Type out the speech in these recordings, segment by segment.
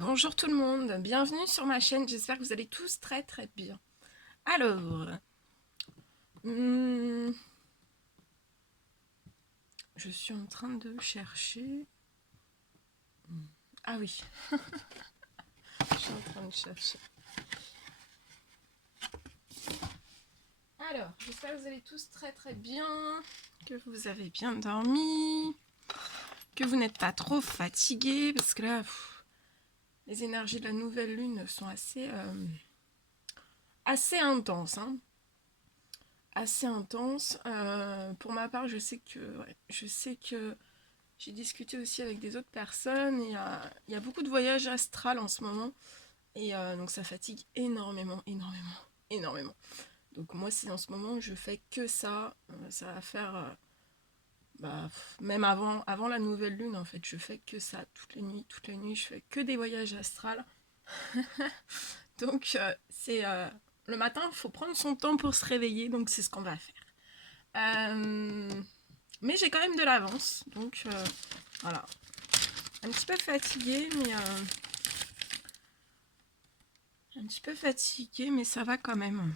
Bonjour tout le monde, bienvenue sur ma chaîne, j'espère que vous allez tous très bien. Alors, hmm, je suis en train de chercher... Ah oui, je suis en train de chercher. Alors, j'espère que vous allez tous très bien, que vous avez bien dormi, que vous n'êtes pas trop fatigués, parce que là, les énergies de la nouvelle lune sont assez intenses, hein. Assez intense. Pour ma part, je sais que j'ai discuté aussi avec des autres personnes et il y a beaucoup de voyages astrales en ce moment et donc ça fatigue énormément. Donc moi, si en ce moment je fais que ça, ça va faire même avant la nouvelle lune en fait, je fais que ça toutes les nuits, je fais que des voyages astrales. Donc c'est le matin, il faut prendre son temps pour se réveiller, donc c'est ce qu'on va faire. Mais j'ai quand même de l'avance, donc voilà. Un petit peu fatiguée, mais ça va quand même.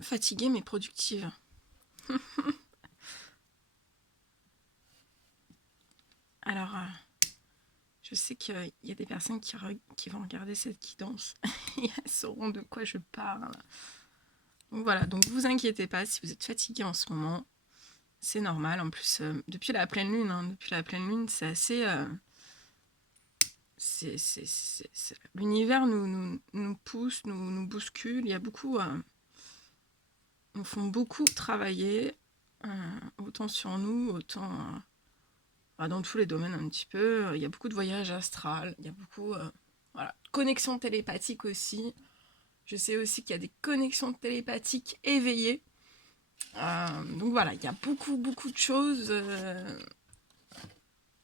Fatiguée mais productive. Alors, je sais qu'il y a des personnes qui vont regarder cette guidance et elles sauront de quoi je parle. Donc voilà, donc vous inquiétez pas si vous êtes fatigué en ce moment. C'est normal, en plus, depuis la pleine lune, c'est assez... l'univers nous pousse, nous bouscule. Il y a beaucoup... nous font beaucoup travailler, autant sur nous, autant dans tous les domaines un petit peu. Il y a beaucoup de voyages astral, il y a beaucoup voilà, connexions télépathiques aussi. Je sais aussi qu'il y a des connexions télépathiques éveillées. Donc voilà, il y a beaucoup de choses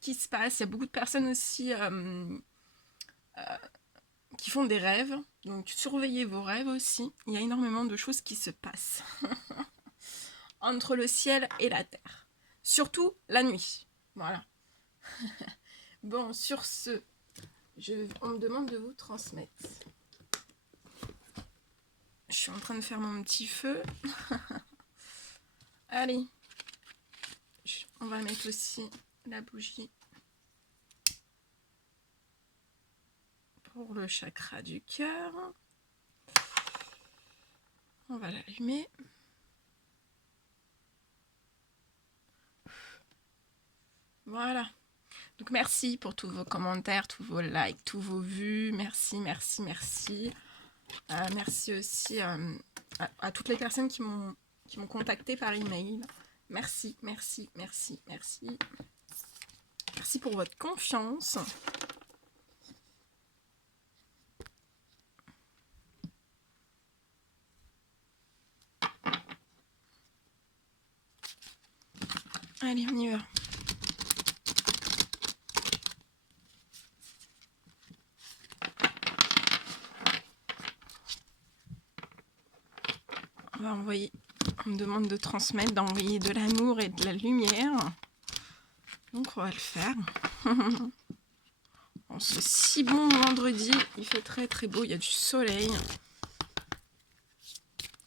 qui se passent. Il y a beaucoup de personnes aussi qui font des rêves. Donc surveillez vos rêves aussi. Il y a énormément de choses qui se passent entre le ciel et la terre. Surtout la nuit. Voilà. Bon, sur ce, on me demande de vous transmettre. Je suis en train de faire mon petit feu. Allez. On va mettre aussi la bougie pour le chakra du cœur. On va l'allumer. Voilà. Donc merci pour tous vos commentaires, tous vos likes, tous vos vues. Merci. Merci aussi à toutes les personnes qui m'ont contacté par email. Merci. Merci pour votre confiance. Allez, on y va. On va envoyer, on me demande de transmettre, d'envoyer de l'amour et de la lumière. Donc on va le faire. En ce si bon vendredi, il fait très beau, il y a du soleil.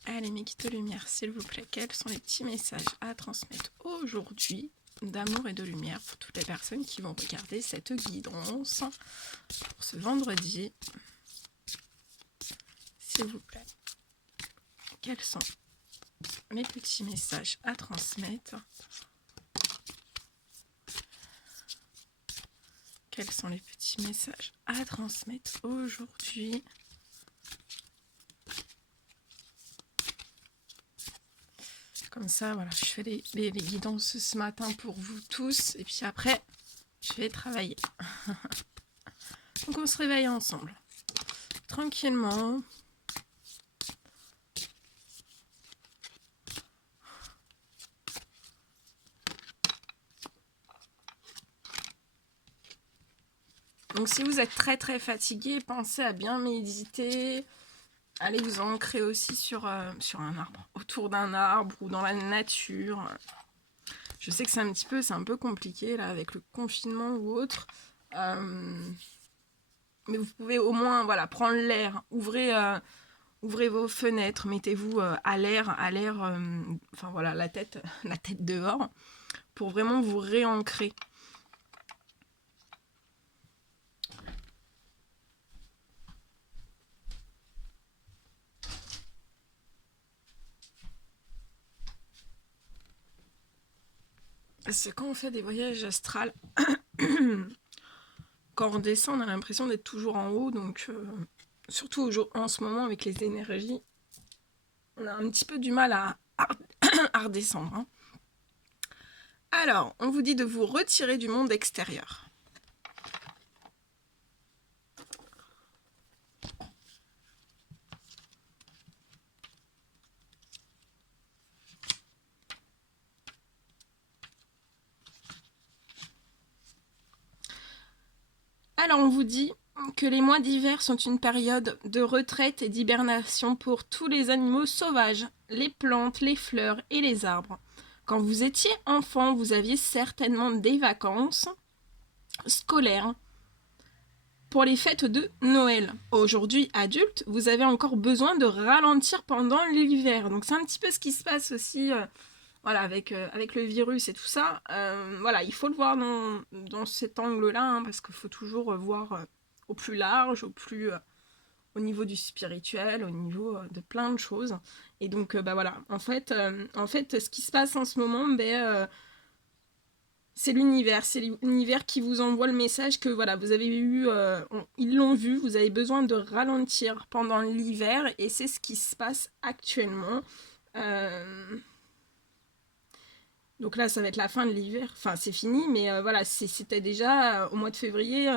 Allez, mes guides de lumière, s'il vous plaît, quels sont les petits messages à transmettre aujourd'hui d'amour et de lumière pour toutes les personnes qui vont regarder cette guidance pour ce vendredi, s'il vous plaît. Quels sont les petits messages à transmettre? Quels sont les petits messages à transmettre aujourd'hui? Comme ça, voilà, je fais les guidances ce matin pour vous tous. Et puis après, je vais travailler. Donc on se réveille ensemble. Tranquillement. Donc si vous êtes très fatigué, pensez à bien méditer. Allez vous ancrer aussi sur un arbre, autour d'un arbre ou dans la nature. Je sais que c'est un peu compliqué là avec le confinement ou autre. Mais vous pouvez au moins voilà, prendre l'air, ouvrez vos fenêtres, mettez-vous à l'air, enfin voilà, la tête, la tête dehors, pour vraiment vous réancrer. Parce que quand on fait des voyages astrales, quand on descend, on a l'impression d'être toujours en haut, donc surtout en ce moment avec les énergies, on a un petit peu du mal à redescendre. Hein. Alors, on vous dit de vous retirer du monde extérieur. Alors, on vous dit que les mois d'hiver sont une période de retraite et d'hibernation pour tous les animaux sauvages, les plantes, les fleurs et les arbres. Quand vous étiez enfant, vous aviez certainement des vacances scolaires pour les fêtes de Noël. Aujourd'hui, adulte, vous avez encore besoin de ralentir pendant l'hiver. Donc c'est un petit peu ce qui se passe aussi voilà, avec le virus et tout ça. Voilà, il faut le voir dans cet angle-là, hein, parce qu'il faut toujours voir au plus large, au niveau du spirituel, au niveau de plein de choses. Et donc, bah voilà, en fait, ce qui se passe en ce moment, c'est l'univers qui vous envoie le message que voilà, vous avez eu, ils l'ont vu, vous avez besoin de ralentir pendant l'hiver, et c'est ce qui se passe actuellement. Donc là, ça va être la fin de l'hiver. Enfin, c'est fini, mais voilà, c'était déjà au mois de février.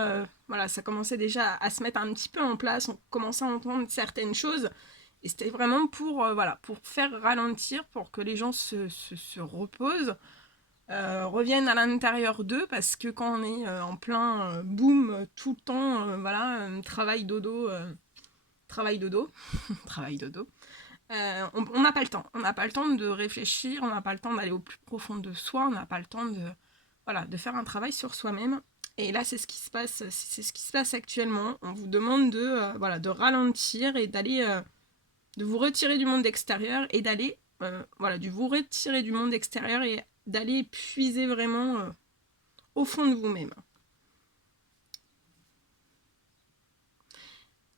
Voilà, ça commençait déjà à se mettre un petit peu en place. On commençait à entendre certaines choses. Et c'était vraiment voilà, pour faire ralentir, pour que les gens se reposent, reviennent à l'intérieur d'eux. Parce que quand on est en plein boom tout le temps, voilà, travail dodo, travail dodo, travail dodo. On n'a pas le temps. On n'a pas le temps de réfléchir, on n'a pas le temps d'aller au plus profond de soi, on n'a pas le temps voilà, de faire un travail sur soi-même. Et là, c'est ce qui se passe, c'est ce qui se passe actuellement. On vous demande voilà, de ralentir et d'aller, de vous retirer du monde extérieur et d'aller, voilà, de vous retirer du monde extérieur et d'aller puiser vraiment au fond de vous-même.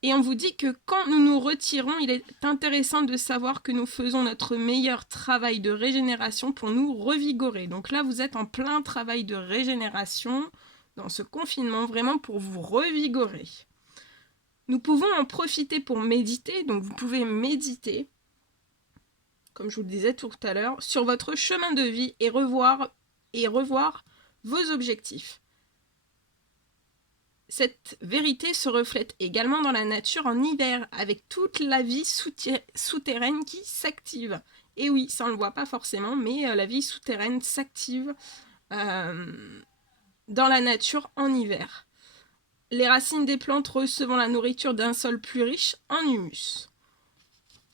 Et on vous dit que quand nous nous retirons, il est intéressant de savoir que nous faisons notre meilleur travail de régénération pour nous revigorer. Donc là, vous êtes en plein travail de régénération dans ce confinement, vraiment pour vous revigorer. Nous pouvons en profiter pour méditer, donc vous pouvez méditer, comme je vous le disais tout à l'heure, sur votre chemin de vie et revoir vos objectifs. Cette vérité se reflète également dans la nature en hiver, avec toute la vie souterraine qui s'active. Et oui, ça on ne le voit pas forcément, mais la vie souterraine s'active dans la nature en hiver. Les racines des plantes recevant la nourriture d'un sol plus riche en humus.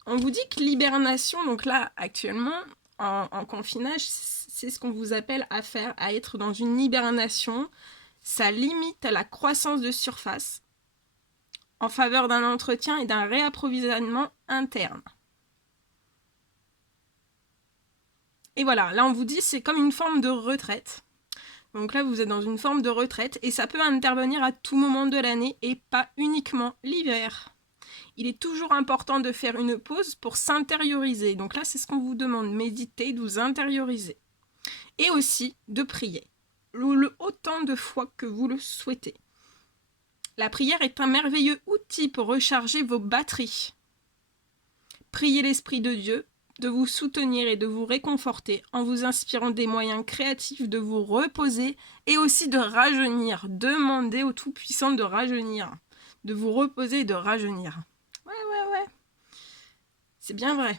On vous dit que l'hibernation, donc là actuellement, en confinage, c'est ce qu'on vous appelle à être dans une hibernation. Ça limite la croissance de surface en faveur d'un entretien et d'un réapprovisionnement interne. Et voilà, là on vous dit c'est comme une forme de retraite. Donc là vous êtes dans une forme de retraite et ça peut intervenir à tout moment de l'année et pas uniquement l'hiver. Il est toujours important de faire une pause pour s'intérioriser. Donc là c'est ce qu'on vous demande, méditer, de vous intérioriser. Et aussi de prier, autant de fois que vous le souhaitez. La prière est un merveilleux outil pour recharger vos batteries. Priez l'Esprit de Dieu de vous soutenir et de vous réconforter en vous inspirant des moyens créatifs de vous reposer et aussi de rajeunir. Demandez au Tout-Puissant de rajeunir, de vous reposer et de rajeunir. Ouais. C'est bien vrai.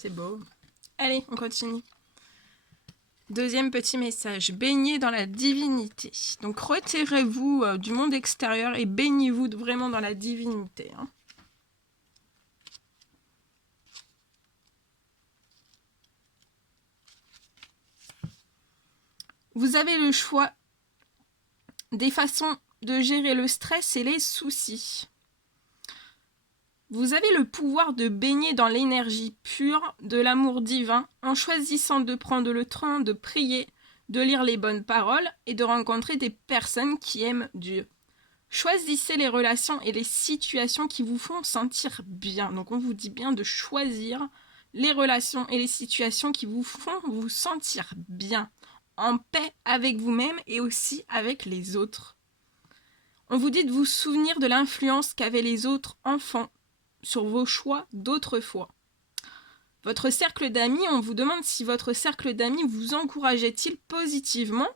C'est beau. Allez, on continue. Deuxième petit message, baignez dans la divinité. Donc retirez-vous du monde extérieur et baignez-vous vraiment dans la divinité. Hein. Vous avez le choix des façons de gérer le stress et les soucis. Vous avez le pouvoir de baigner dans l'énergie pure de l'amour divin en choisissant de prendre le temps de prier, de lire les bonnes paroles et de rencontrer des personnes qui aiment Dieu. Choisissez les relations et les situations qui vous font sentir bien. Donc on vous dit bien de choisir les relations et les situations qui vous font vous sentir bien, en paix avec vous-même et aussi avec les autres. On vous dit de vous souvenir de l'influence qu'avaient les autres enfants sur vos choix d'autrefois. Votre cercle d'amis, on vous demande si votre cercle d'amis vous encourageait-il positivement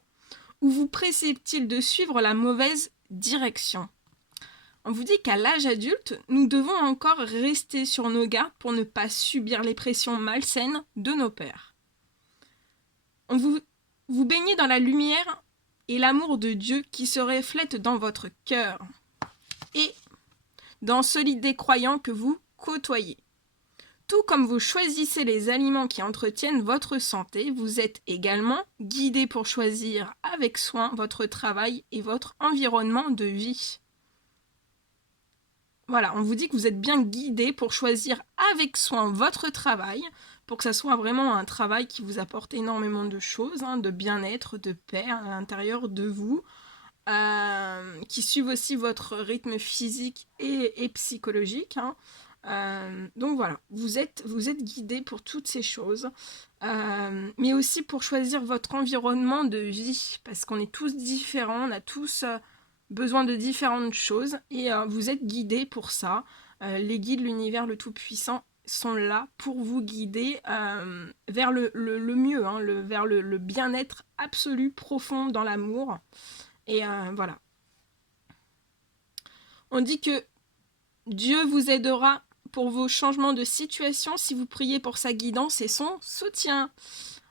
ou vous pressait-il de suivre la mauvaise direction. On vous dit qu'à l'âge adulte, nous devons encore rester sur nos gardes pour ne pas subir les pressions malsaines de nos pères. Vous baignez dans la lumière et l'amour de Dieu qui se reflète dans votre cœur et dans celui des croyants que vous côtoyez. Tout comme vous choisissez les aliments qui entretiennent votre santé, vous êtes également guidé pour choisir avec soin votre travail et votre environnement de vie. Voilà, on vous dit que vous êtes bien guidé pour choisir avec soin votre travail, pour que ça soit vraiment un travail qui vous apporte énormément de choses, de bien-être, de paix à l'intérieur de vous, qui suivent aussi votre rythme physique et psychologique. Donc voilà, vous êtes guidé pour toutes ces choses, mais aussi pour choisir votre environnement de vie, parce qu'on est tous différents, on a tous besoin de différentes choses, et vous êtes guidé pour ça. Les guides, l'univers, le Tout-Puissant sont là pour vous guider vers le mieux, vers le bien-être absolu, profond dans l'amour. Et voilà. On dit que Dieu vous aidera pour vos changements de situation si vous priez pour sa guidance et son soutien.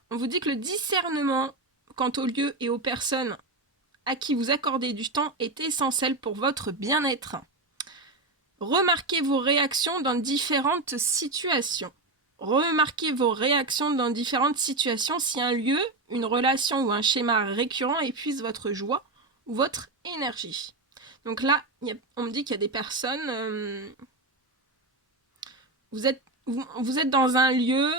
On vous dit que le discernement quant aux lieux et aux personnes à qui vous accordez du temps est essentiel pour votre bien-être. Remarquez vos réactions dans différentes situations. Remarquez vos réactions dans différentes situations si un lieu, une relation ou un schéma récurrent épuise votre joie ou votre énergie. Donc là, on me dit qu'il y a des personnes... Vous êtes dans un lieu,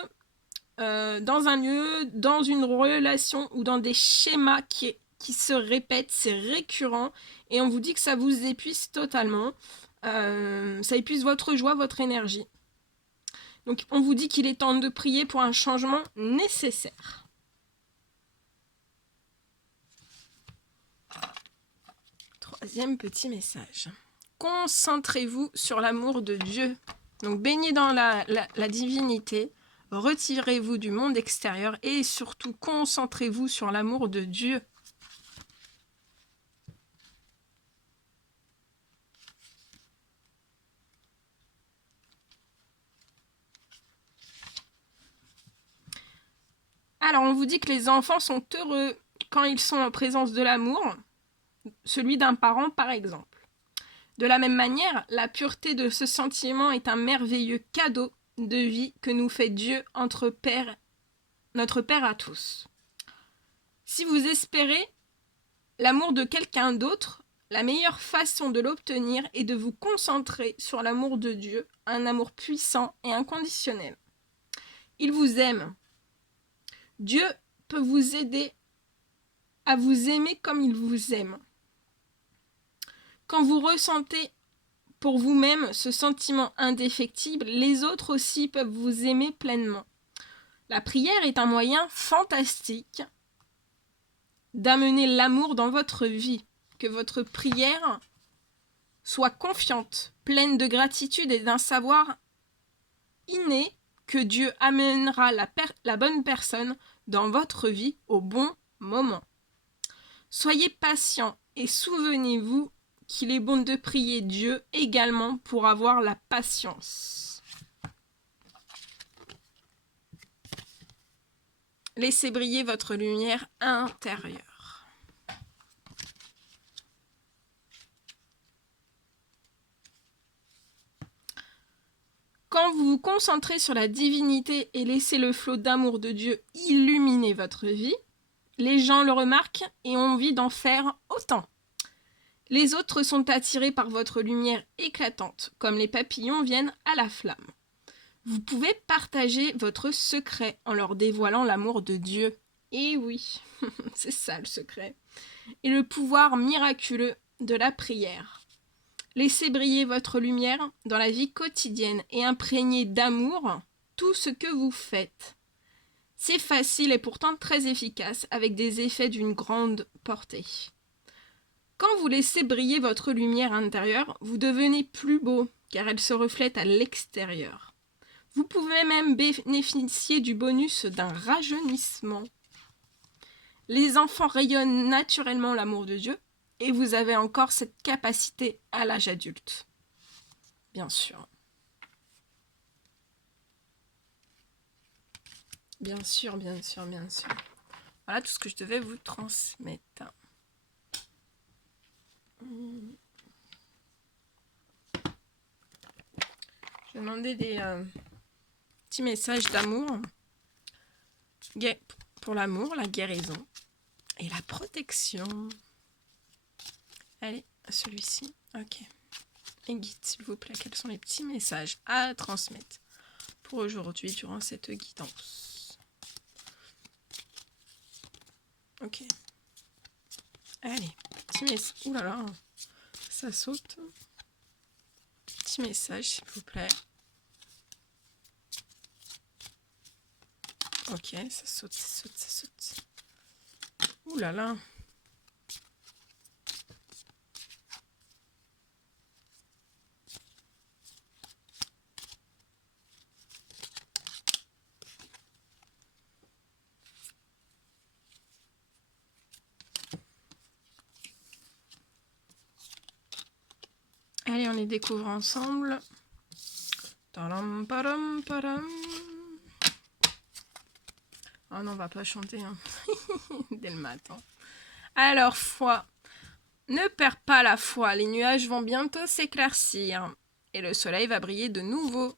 dans une relation ou dans des schémas qui se répètent, c'est récurrent, et on vous dit que ça vous épuise totalement. Ça épuise votre joie, votre énergie. Donc on vous dit qu'il est temps de prier pour un changement nécessaire. Troisième petit message. Concentrez-vous sur l'amour de Dieu. Donc baignez dans la divinité, retirez-vous du monde extérieur et surtout concentrez-vous sur l'amour de Dieu. Alors on vous dit que les enfants sont heureux quand ils sont en présence de l'amour, celui d'un parent par exemple. De la même manière, la pureté de ce sentiment est un merveilleux cadeau de vie que nous fait Dieu notre Père à tous. Si vous espérez l'amour de quelqu'un d'autre, la meilleure façon de l'obtenir est de vous concentrer sur l'amour de Dieu, un amour puissant et inconditionnel. Il vous aime. Dieu peut vous aider à vous aimer comme il vous aime. Quand vous ressentez pour vous-même ce sentiment indéfectible, les autres aussi peuvent vous aimer pleinement. La prière est un moyen fantastique d'amener l'amour dans votre vie. Que votre prière soit confiante, pleine de gratitude et d'un savoir inné que Dieu amènera la bonne personne dans votre vie au bon moment. Soyez patient et souvenez-vous qu'il est bon de prier Dieu également pour avoir la patience. Laissez briller votre lumière intérieure. Quand vous vous concentrez sur la divinité et laissez le flot d'amour de Dieu illuminer votre vie, les gens le remarquent et ont envie d'en faire autant. Les autres sont attirés par votre lumière éclatante, comme les papillons viennent à la flamme. Vous pouvez partager votre secret en leur dévoilant l'amour de Dieu. Et oui, c'est ça le secret. Et le pouvoir miraculeux de la prière. Laissez briller votre lumière dans la vie quotidienne et imprégnez d'amour tout ce que vous faites. C'est facile et pourtant très efficace avec des effets d'une grande portée. Quand vous laissez briller votre lumière intérieure, vous devenez plus beau car elle se reflète à l'extérieur. Vous pouvez même bénéficier du bonus d'un rajeunissement. Les enfants rayonnent naturellement l'amour de Dieu et vous avez encore cette capacité à l'âge adulte. Bien sûr. Bien sûr, bien sûr, bien sûr. Voilà tout ce que je devais vous transmettre. Je vais demander des petits messages d'amour. Pour l'amour, la guérison et la protection. Allez, celui-ci. Ok. Et guide, s'il vous plaît, quels sont les petits messages à transmettre pour aujourd'hui durant cette guidance. Ok. Allez, petit message. Ouh là là, ça saute. Petit message, s'il vous plaît. Ok, ça saute, ça saute, ça saute. Ouh là là. Allez, on les découvre ensemble. Tadam, padam, padam. Oh non, on va pas chanter hein. Dès le matin. Alors, foi. Ne perds pas la foi, les nuages vont bientôt s'éclaircir et le soleil va briller de nouveau.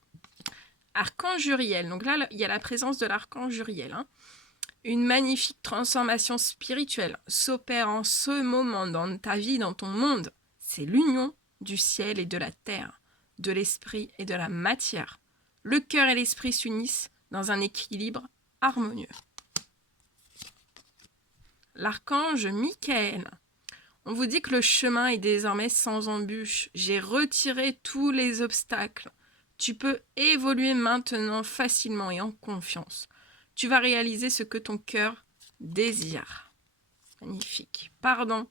Archange Uriel, donc là, il y a la présence de l'archange Uriel. Hein. Une magnifique transformation spirituelle s'opère en ce moment dans ta vie, dans ton monde. C'est l'union du ciel et de la terre, de l'esprit et de la matière. Le cœur et l'esprit s'unissent dans un équilibre harmonieux. L'archange Michael. On vous dit que le chemin est désormais sans embûche. J'ai retiré tous les obstacles. Tu peux évoluer maintenant facilement et en confiance. Tu vas réaliser ce que ton cœur désire. Magnifique. Pardon.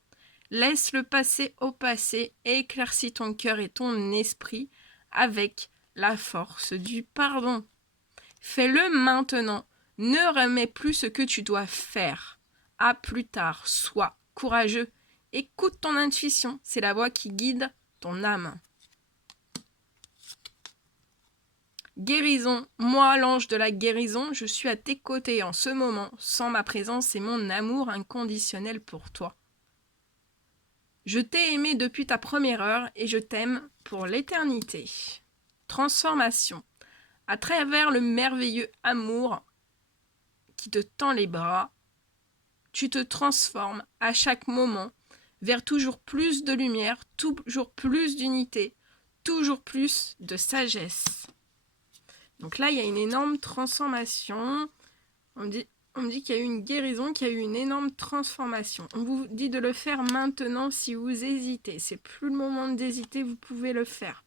Laisse le passé au passé et éclaircis ton cœur et ton esprit avec la force du pardon. Fais-le maintenant. Ne remets plus ce que tu dois faire. À plus tard. Sois courageux. Écoute ton intuition. C'est la voix qui guide ton âme. Guérison, moi l'ange de la guérison, je suis à tes côtés en ce moment, sans ma présence et mon amour inconditionnel pour toi. Je t'ai aimé depuis ta première heure et je t'aime pour l'éternité. Transformation. À travers le merveilleux amour qui te tend les bras, tu te transformes à chaque moment vers toujours plus de lumière, toujours plus d'unité, toujours plus de sagesse. Donc là, il y a une énorme transformation. On me dit qu'il y a eu une guérison, qu'il y a eu une énorme transformation. On vous dit de le faire maintenant si vous hésitez. C'est plus le moment d'hésiter, vous pouvez le faire.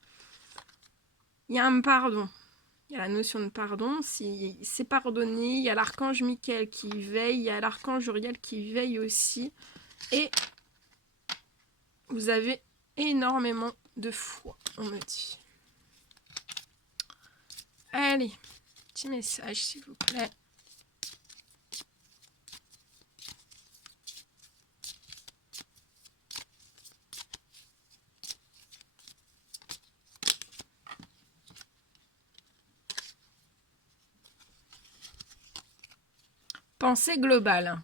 Il y a un pardon. Il y a la notion de pardon. Si c'est pardonné, il y a l'archange Michael qui veille, il y a l'archange Uriel qui veille aussi. Et vous avez énormément de foi, on me dit. Allez, petit message s'il vous plaît. Pensée globale.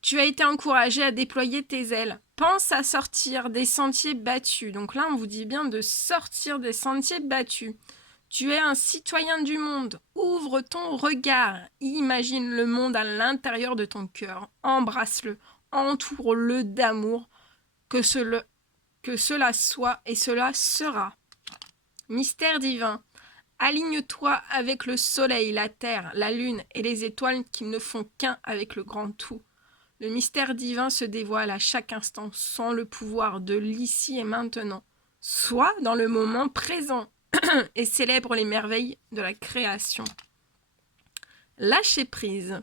Tu as été encouragé à déployer tes ailes. Pense à sortir des sentiers battus. Donc là, on vous dit bien de sortir des sentiers battus. Tu es un citoyen du monde. Ouvre ton regard. Imagine le monde à l'intérieur de ton cœur. Embrasse-le. Entoure-le d'amour. Que cela soit et cela sera. Mystère divin. Aligne-toi avec le soleil, la terre, la lune et les étoiles qui ne font qu'un avec le grand tout. Le mystère divin se dévoile à chaque instant sans le pouvoir de l'ici et maintenant. Sois dans le moment présent et célèbre les merveilles de la création. Lâcher prise.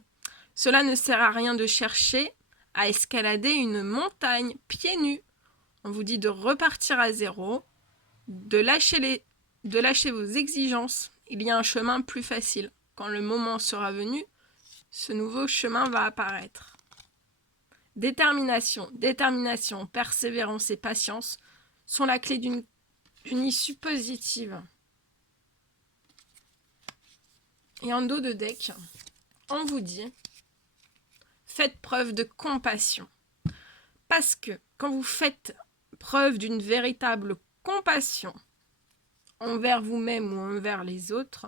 Cela ne sert à rien de chercher à escalader une montagne pieds nus. On vous dit de repartir à zéro, de lâcher vos exigences. Il y a un chemin plus facile. Quand le moment sera venu, ce nouveau chemin va apparaître. Détermination, persévérance et patience sont la clé d'une issue positive. Et en dos de deck, on vous dit, faites preuve de compassion. Parce que quand vous faites preuve d'une véritable compassion envers vous-même ou envers les autres,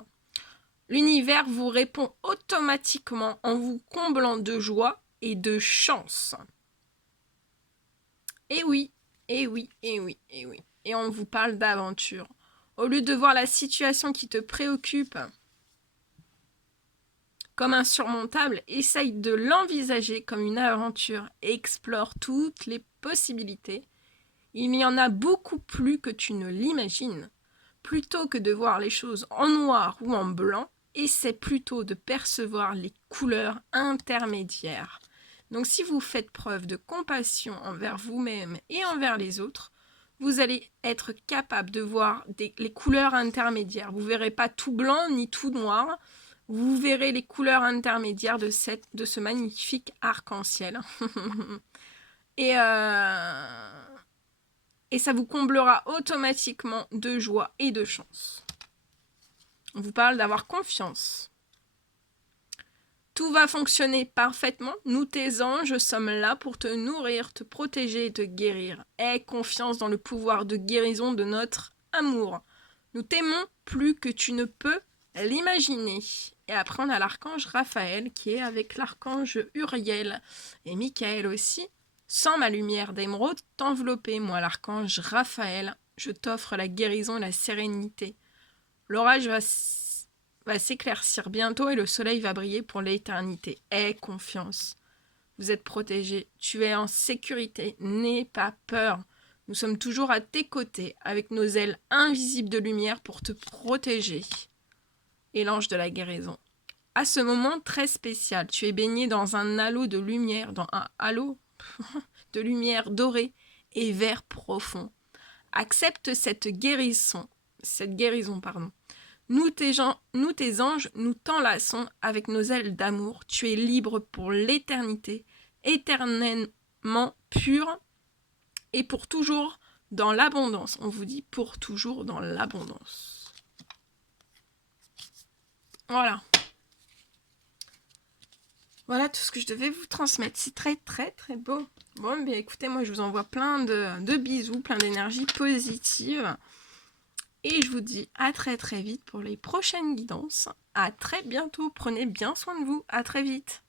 l'univers vous répond automatiquement en vous comblant de joie et de chance. Et oui, et oui, et oui, et oui. Et on vous parle d'aventure. Au lieu de voir la situation qui te préoccupe comme insurmontable, essaye de l'envisager comme une aventure et explore toutes les possibilités. Il y en a beaucoup plus que tu ne l'imagines. Plutôt que de voir les choses en noir ou en blanc, essaie plutôt de percevoir les couleurs intermédiaires. Donc si vous faites preuve de compassion envers vous-même et envers les autres, vous allez être capable de voir les couleurs intermédiaires. Vous ne verrez pas tout blanc ni tout noir. Vous verrez les couleurs intermédiaires de ce magnifique arc-en-ciel. Et ça vous comblera automatiquement de joie et de chance. On vous parle d'avoir confiance. Tout va fonctionner parfaitement. Nous, tes anges, sommes là pour te nourrir, te protéger et te guérir. Aie confiance dans le pouvoir de guérison de notre amour. Nous t'aimons plus que tu ne peux l'imaginer. Et après, on a l'archange Raphaël qui est avec l'archange Uriel et Michael aussi. Sans ma lumière d'émeraude t'envelopper, moi l'archange Raphaël, je t'offre la guérison et la sérénité. L'orage va s'éclaircir bientôt et le soleil va briller pour l'éternité. Aie confiance. Vous êtes protégé, tu es en sécurité, n'aie pas peur. Nous sommes toujours à tes côtés avec nos ailes invisibles de lumière pour te protéger. Et l'ange de la guérison. À ce moment très spécial, tu es baigné dans un halo de lumière, dans un halo de lumière dorée et vert profond. Accepte cette guérison. Nous tes anges, nous t'enlaçons avec nos ailes d'amour. Tu es libre pour l'éternité, éternellement pur et pour toujours dans l'abondance. On vous dit pour toujours dans l'abondance. Voilà. Voilà tout ce que je devais vous transmettre. C'est très très très beau. Bon, bien écoutez, moi je vous envoie plein de bisous, plein d'énergie positive. Et je vous dis à très très vite pour les prochaines guidances. À très bientôt. Prenez bien soin de vous. À très vite.